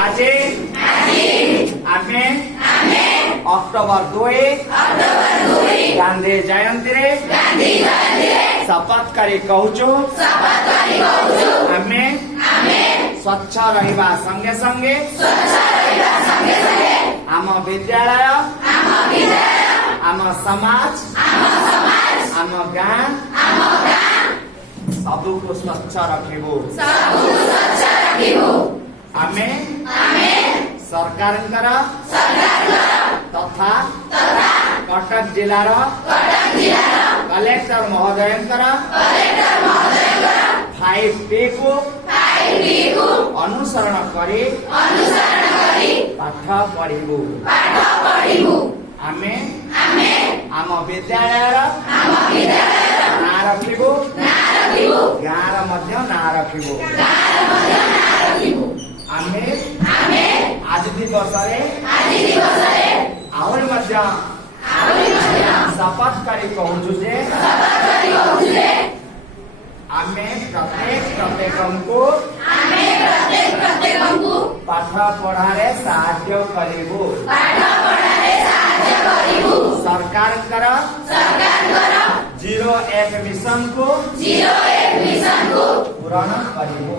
आज आमे अक्टोबर 2 गांधी जयंती रे शपथ करी कहूचु आमे स्वच्छ रहिबा संगे संगे आम विद्यालय आम समाज आम गाँ सबू को स्वच्छ रखिबु आमे सरकार तथा कटक जिलार कलेक्टर महोदय 5P को अनुसरण करी पाठ पढ़िबु आमे आम विद्यालय ना रखिबु गाँर मध्य ना रखिबु आमे आज दिवस आहरी मध्य शपथ करी कहूचु जे आमे प्रत्येक को पाठ पढ़ारे साहाय्य करिबु सरकार 01 मिशन को पूर्ण करिबु